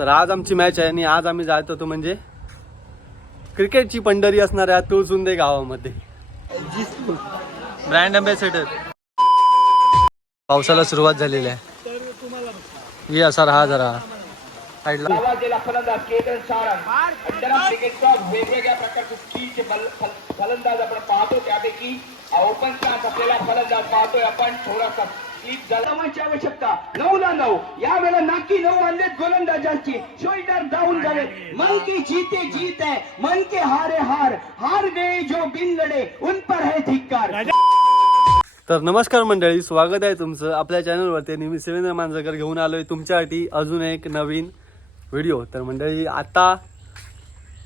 तर आज आमची मॅच आहे आणि आज आम्ही जात होतो म्हणजे क्रिकेटची पंढरी असणाऱ्या तुळसुंदे गावामध्ये. ब्रँड अम्बॅसेडर पावसाला सुरुवात झालेली आहे. ये असा राहा जरा. साईडला फलंदाज वेगवेगळ्या प्रकारचे स्किलचे फलंदाज आपण पाहतो त्यापैकी ओपन स्टान्स आपल्याला फलंदाज पाहतोय आपण. थोडासा आवश्यकता. नऊला नऊ. यावेळेला नाकी नऊ आणलेत गोलंदाजांची. शोल्डर डाऊन झाले. मन की जीते जीत है मन के हारे हार. हार गए जो बिन लढे उन पर है धिक्कार. तर नमस्कार मंडळी स्वागत आहे तुमचं आपल्या चॅनलवरती. आणि मी शिवेंद्र मांजरकर घेऊन आलोय तुमच्यासाठी अजून एक नवीन व्हिडिओ. तर मंडळी आता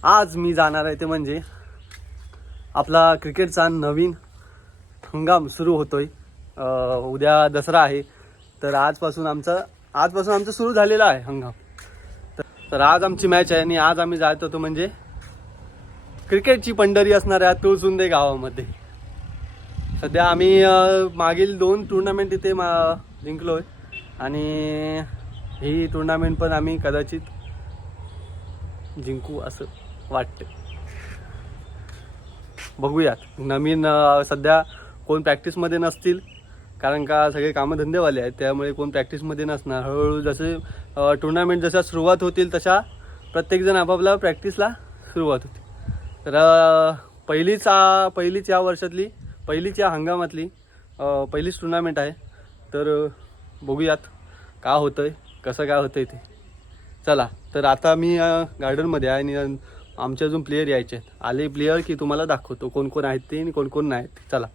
आज मी जाणार आहे ते म्हणजे आपला क्रिकेटचा नवीन हंगाम सुरू होतोय. उद्या दसरा आहे. तर आजपासून आमचा आजपासून आमचं सुरू झालेला आहे हंगाम. तर- आज आमची मॅच आहे आणि आज आम्ही जात होतो म्हणजे क्रिकेटची पंढरी असणाऱ्या तुळसुंदे गावामध्ये. सध्या आम्ही मागील दोन टुर्नामेंट इथे मा जिंकलोय. आणि ही टुर्नामेंट पण आम्ही कदाचित जिंकू असं वाटतं बघूयात नवीन सध्या कोण प्रॅक्टिसमध्ये नसतील. कारण का सगळे कामधंदेवाले आहेत त्यामुळे कोण प्रॅक्टिसमध्ये नसणार. हळूहळू जसे टुर्नामेंट जशा सुरुवात होतील तशा प्रत्येकजण आपापल्या प्रॅक्टिसला सुरुवात होते. तर पहिलीच पहिलीच या वर्षातली पहिलीच या हंगामातली पहिलीच टुर्नामेंट आहे. तर बघूयात का होतं आहे कसं काय होतं आहे ते. चला तर आता मी गार्डनमध्ये आहे आणि आमचे अजून प्लेयर यायचे आहेत. आले प्लेयर की तुम्हाला दाखवतो कोण कोण आहेत ते आणि कोण कोण नाही चला.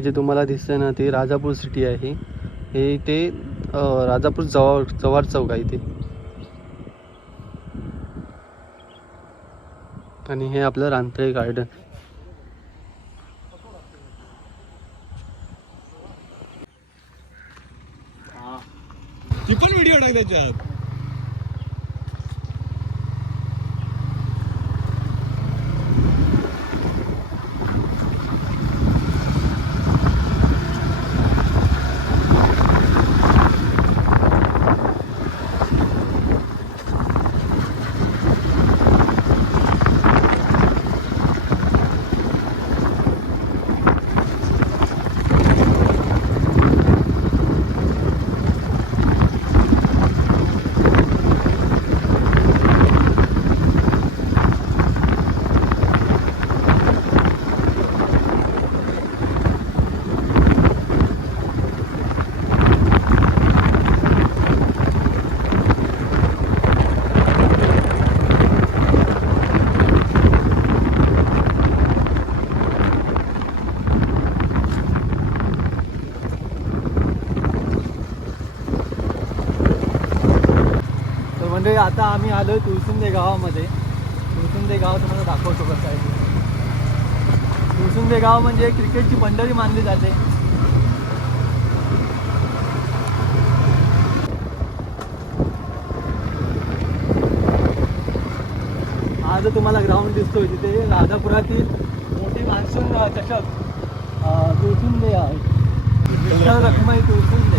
हे जे तुम्हाला दिसतंय ना ते राजापूर सिटी आहे. हे इथे राजापूर जवार जवार चौक आहे इथे आणि हे आपलं रांत्रे गार्डन पण व्हिडिओ टाक त्याच्यात. म्हणजे आता आम्ही आलो तुळसुंदे गावामध्ये. तुळसुंदे गाव तुम्हाला दाखवतो कसं आहे. तुळसुंदे गाव म्हणजे क्रिकेटची पंढरी मानली जाते. आज तुम्हाला ग्राउंड दिसतोय तिथे. राधापुरातील मोठी मान्सून चषक तुळसुंदे आहे. रखमाई तुळसुंदे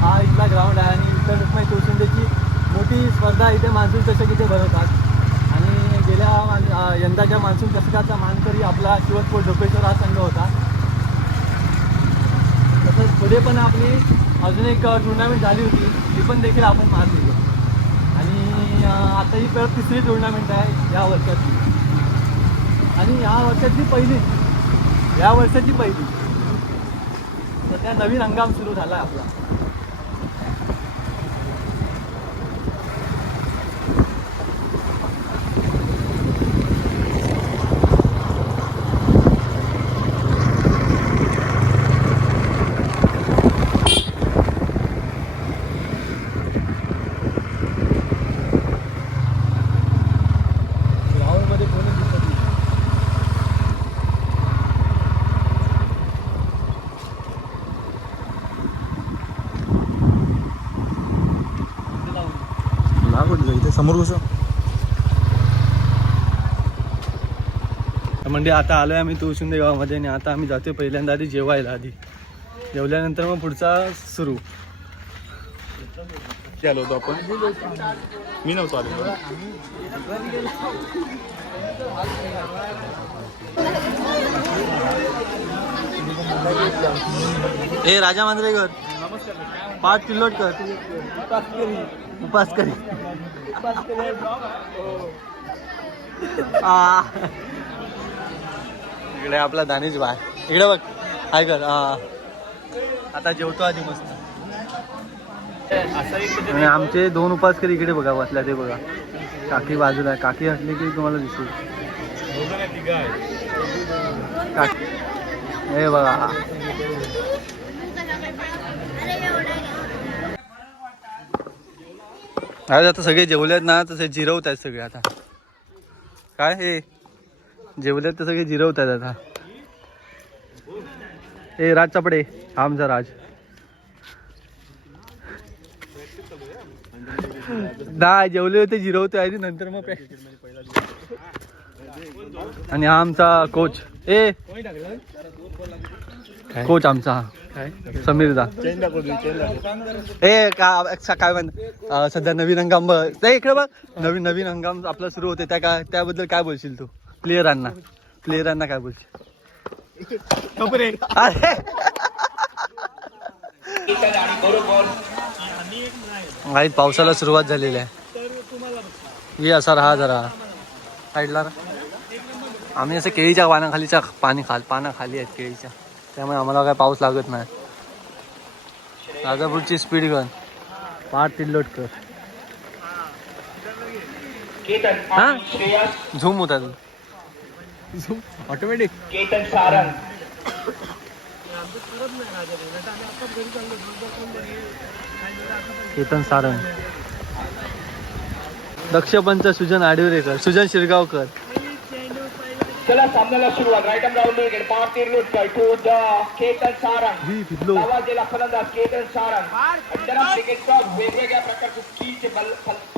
हा इथला ग्राउंड आहे आणि विठ्ठल रखमाई तुळसुंदेची मोठी स्पर्धा इथे मान्सून चषक इथे भरवतात. आणि गेल्या यंदाच्या मान्सून चषकाचा मानकरी आपला शिवतपूर ढोकेश्वर हा संघ होता. तसंच पुढे पण आपली अजून एक टुर्नामेंट झाली होती. ती पण देखील आपण मारली आणि आता ही परत तिसरी टुर्नामेंट आहे या वर्षातली. आणि या वर्षातली पहिली. या वर्षाची पहिली. सध्या नवीन हंगाम सुरू झाला आहे आपला ग्राउंडमध्ये कोणी दिसत नाही कुठलं इथे समोर कसं म्हणजे आता आलोय आम्ही तुळशिंदे गावामध्ये आणि आता आम्ही जातोय पहिल्यांदा आधी जेवायला आधी. जेवल्यानंतर मग पुढचा सुरू. आलो होतो आपण. मी नव्हतो आलो. ए राजा मांजरेकर. पाठ किल्लोटकर उपास करी आ. इकडे आपला दानेश बाय इकडे बघ. हाय कर आता जेवतो आधी मस्त. आणि आमचे दोन उपासकरी इकडे बघा बसल्या ते बघा. काकी बाजूला. काकी असली की तुम्हाला दिसेल. काकी हे बघा. आज आता सगळे जेवलेत ना तसे जिरवत आहेत सगळे आता. काय हे? जेवले तर सगळे जिरवत आहेत आता. ए राज चपडे आमचा राज. नाही जेवले होते जिरवते आहे नंतर मग आणि हा आमचा कोच ए! कोच आमचा समीरदा. ए का काय म्हण सध्या नवीन हंगाम इकडे बघ. नवीन नवीन हंगाम आपला सुरू होते त्या काय त्याबद्दल काय बोलशील तू? प्लेयरांना प्लेयरांना काय बोलशील? अरे! आई पावसाला सुरुवात झालेली आहे. ये असा राहा जरा. साईडला. आम्ही असं केळीच्या पानाखालीच्या पाणी खाल पाना खाली आहेत केळीच्या. त्यामुळे आम्हाला काय पाऊस लागत नाही. राजापूरची स्पीड गन पाठ तिल्लोटकर हा? झूम होता तू. ऑटोमॅटिक केतन सारंग. केतन सारंग. दक्षपंच सुजन आडिवरेकर सुजन शिरगावकर. चला सामन्याला सुरुवात. राईट अँड राऊंड विकेट पाच तिरलुटकर टू द केतन सारंग. आवाजेला फलंदाज केतन सारंग. अंतराम क्रिकेटचा वेगवेगळ्या प्रकारचे स्किलचे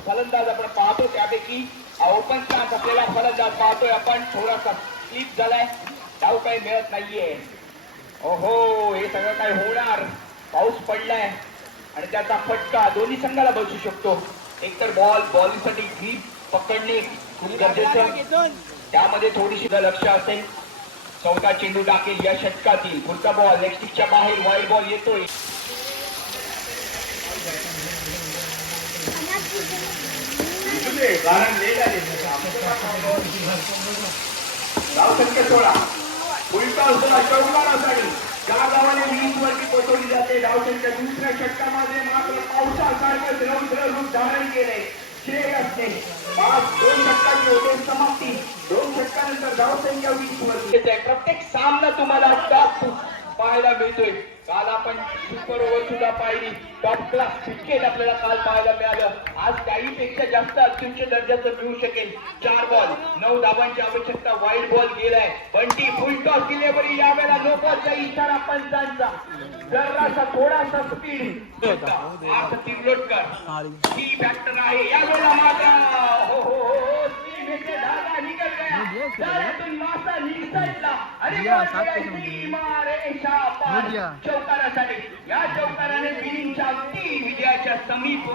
फलंदाज आपण पाहतो त्यापैकी ओपन स्टान्स आपल्याला फलंदाज पाहतोय आपण. थोडासा स्लिप झालाय. धाव काही मिळत नाहीये. ओहो हे सगळं काय होणार? पाऊस पडलाय. आणि त्याचा फटका दोन्ही संघाला बसू शकतो. एकतर बॉल बॉलिंगसाठी ग्रीप पकडणे खूप गरजेचं. त्यामध्ये थोडीशी लक्ष असेल चौथा चेंडू टाकेल या षटकातील. पुढचा बॉल लेगस्टिकच्या बाहेर वाईड बॉल येतोय. सोळा उलटा उचला चौकारासाठी ज्या गावाने वीस वरती पोचवली जाते. धावसंख्या दुसऱ्या षटकामध्ये मात्र पावसासारखं रौद्र रूप धारण केले श्रेय असते पाच दोन षटकाची होते समाप्ती. दोन षटकानंतर धावसंख्या वीस वरती प्रत्येक सामना तुम्हाला पाहायला मिळतोय. काल आपण ओव्हर सुद्धा पाहिली. टॉप क्लास क्रिकेट आपल्याला काल पाहायला मिळालं. आज काहीपेक्षा जास्त अत्युच्च दर्जाचं मिळू शकेल. चार बॉल नऊ धावांची आवश्यकता. वाईड बॉल गेलाय. बंटी फुल टॉस डिलेव्हरी यावेळेला नो बॉलचा इशारा पंचांचा. जरासा थोडासा स्पीड आठ तिरलोटकर की फॅक्टर आहे. यावेळेला मात्र. हो हो हो हो. धागा निघत गया. दारातून मासा निसटला. चौकारासाठी. या चौकाराने विनिंगच्या अगदी विजयाच्या समीप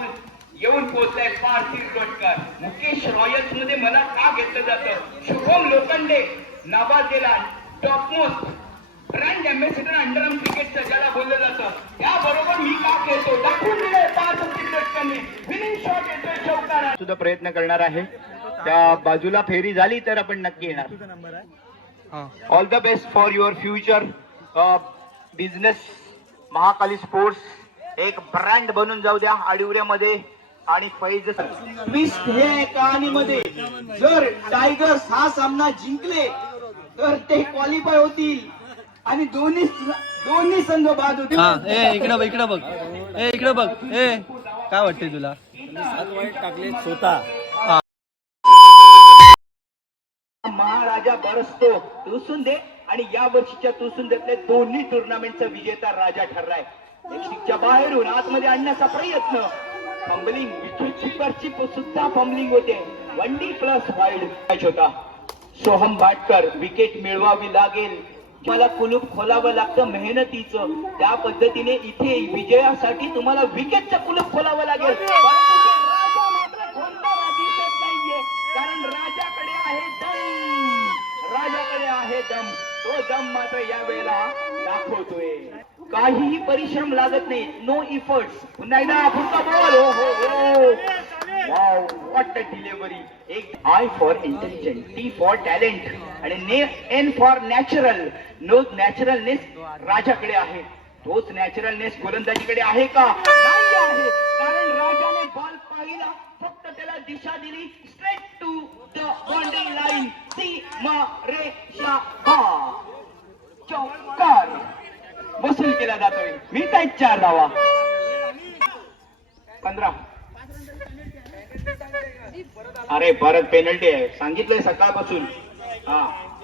येऊन पोहोचलाय पार्थिव लोटकर मुकेश रॉयल्समध्ये मला का घेतलं जातं? शुभम लोखंडे नावाजेला टॉपमोस्ट ब्रँड अँबॅसिडर अंडरआर्म क्रिकेटचं ज्याला बोललं जातं. त्याबरोबर मी का खेळतो? दाखवून दिले पार्थिव लोटकरने विनिंग शॉट येतोय चौकारा सुद्धा प्रयत्न करणार आहे. त्या बाजूला फेरी झाली तर आपण नक्की येणार. हा. All the best for your future business Mahakali sports एक ब्रँड बनून जाऊ द्या आडिवऱ्यामध्ये आणि फैज. ट्विस्ट हे कहाणीमध्ये. जर टायगर्स हा सामना जिंकले तर ते क्वालिफाय होतील. आणि दोन्ही दोन्ही संघ बाद होतील. हा ए इकडे बघ इकडे बघ. ए इकडे बघ. ए काय वाटते तुला? महाराजा बरसतो तुसून दे आणि या वर्षीच्या तुसून देतले दोन्ही टुर्नामेंटचा विजेता राजा ठरलाय. मेक्सिकच्या बाहेरून आतमध्ये आणण्याचा प्रयत्न. फंबलिंग विकेट किपरची सुद्धा फंबलिंग होते. One D plus wide match होता. सोहम भाटकर विकेट मिळवावी लागेल. मला कुलूप खोलावं लागतं मेहनतीचं. त्या पद्धतीने इथे विजयासाठी तुम्हाला विकेटचं कुलूप खोलावं लागेल. कारण राजाकडे आहे दम राजाकडे आहे दम तो दम मात्र या वेळेला दाखवतोय. काहीही परिश्रम लागत नाही नो इफर्ट्स पुन्हा एकदा पुढचा बॉल. हो हो हो. वाव व्हॉट अ डिलिव्हरी एक I for intelligent T for talent आणि ने N for natural no naturalness राजाकडे आहे. तोच नॅचरलनेस गोलंदाजीकडे आहे का? नाही आहे. कारण राजाने बॉल पाहिला फक्त त्याला दिशा दिली straight to the boundary line C म रे चौकार. वसूल केला जातोय. मी काय चार धावा पंधरा. अरे परत पेनल्टी आहे. सांगितलंय सकाळपासून. हा.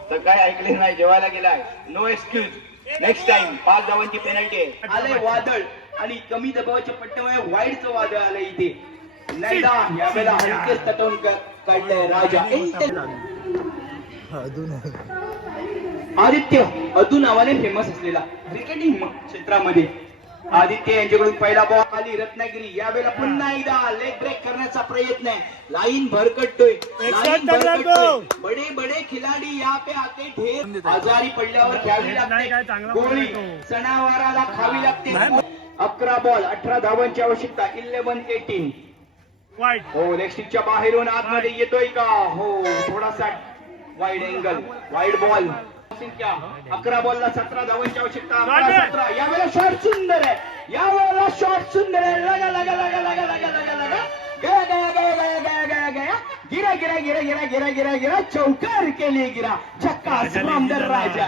सकाळी ऐकले नाही जेवायला गेलाय. नो एक्सक्यूज नेक्स्ट टाइम पाच धावांची पेनल्टी आहे. आले वादळ. आणि कमी दबावाच्या पट्ट्यामुळे वाईडचं वादळ आलं इथे. यावेळेला हलकेच तटवून क- काढलंय राजा. आदित्य अदू नावाने फेमस असलेला क्रिकेटिंग क्षेत्रामध्ये. आदित्य यांच्याकडून पहिला बॉल खाली रत्नागिरी. यावेळेला पुन्हा एकदा लेग ब्रेक करण्याचा प्रयत्न आहे. लाईन भरकटतोय. लाईन भरकटतोय. बडे बडे खिलाडी या पे आके ढेर आजारी पडल्यावर घ्यावी लागते. गोळी सणावाराला खावी लागते. अकरा बॉल अठरा धावांची आवश्यकता. इलेव्हन एटीन हो लेगस्टिकच्या बाहेरून आतमध्ये येतोय का? हो थोडासा वाईड अँगल वाईड बॉल अकरा बॉलला सतरा धावांची आवश्यकता अकरा सतरा. यावेळेला शॉट सुंदर आहे. यावेळेला शॉट सुंदर आहे. लगा लगा लगा लगा लगा लगा लगा गया गया गया गया गया गया गया. गिरा गिरा गिरा गिरा गिरा गिरा गिरा. चौकार केले गिरा. चक्का फ्रॉम द राजा.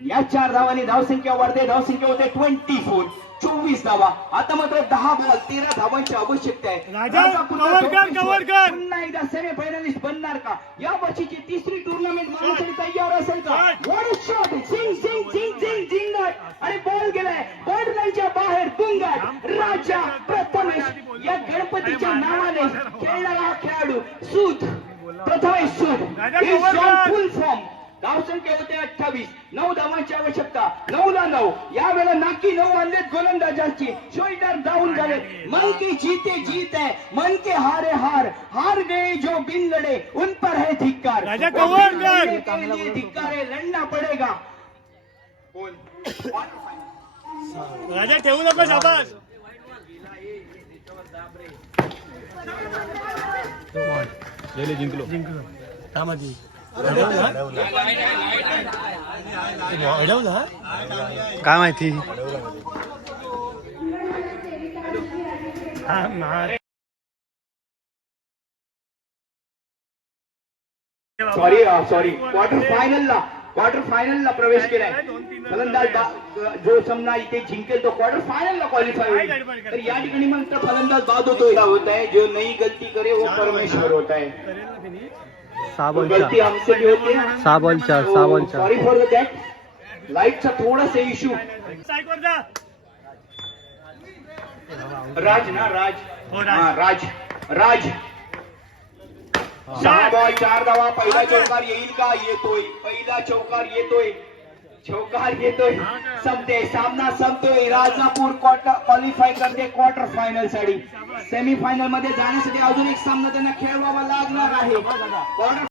या चार धावांनी धावसंख्या वाढते. धावसंख्या होते ट्वेंटी फोर चोवीस धावा. आता मात्र दहा बॉल तेरा धावांची आवश्यकता आहे. राजा, पुन्हा cover कर, झोपेश्वर. cover कर. पुन्हा एकदा सेमी फायनलिस्ट बनणार का? या वर्षीची तिसरी टुर्नामेंट मारण्यासाठी तयार असेल का Shot. वॉट शॉट झिंग झिंग झिंग झिंग झिंगाट आणि बॉल गेलाय बॉर्डरच्या बाहेर गुंगाट राजा प्रथमेश या गणपतीच्या नावाने खेळणारा हा खेळाडू सूद प्रथमेश सूद राजा, cover कर. बिन लड़े उन पर है धिक्कार। राजा. लड़ने के लिए धिक्कार है लड़ना पड़ेगा। बोल। राजा ठेवू नको शाबास। गेले जिंकलो। काय माहिती? सॉरी सॉरी क्वार्टर फायनलला क्वार्टर फायनलला प्रवेश केलाय. फलंदाज जो सामना इथे जिंकेल तो क्वार्टर फायनलला क्वालिफाय होईल. तर या ठिकाणी मात्र फलंदाज बाद होतो होत आहे. जो नई गलती करे वो परमेश्वर होता है तो गलती हमसे भी होती. है सॉरी फॉर दॅट लाईटचा थोडासा इश्यू राज ना राज. हो, राज. राज. बॉल चार धावा. पहिला चौकार येईल का? येतोय. पहिला चौकार येतोय. चौकार येतोय. संपते. सामना संपतोय. राजापूर क्वार्टर क्वालिफाय करते क्वार्टर फायनलसाठी. सेमी फायनलमध्ये जाण्यासाठी अजून एक सामना त्यांना खेळवावा लागणार आहे. क्वार्टर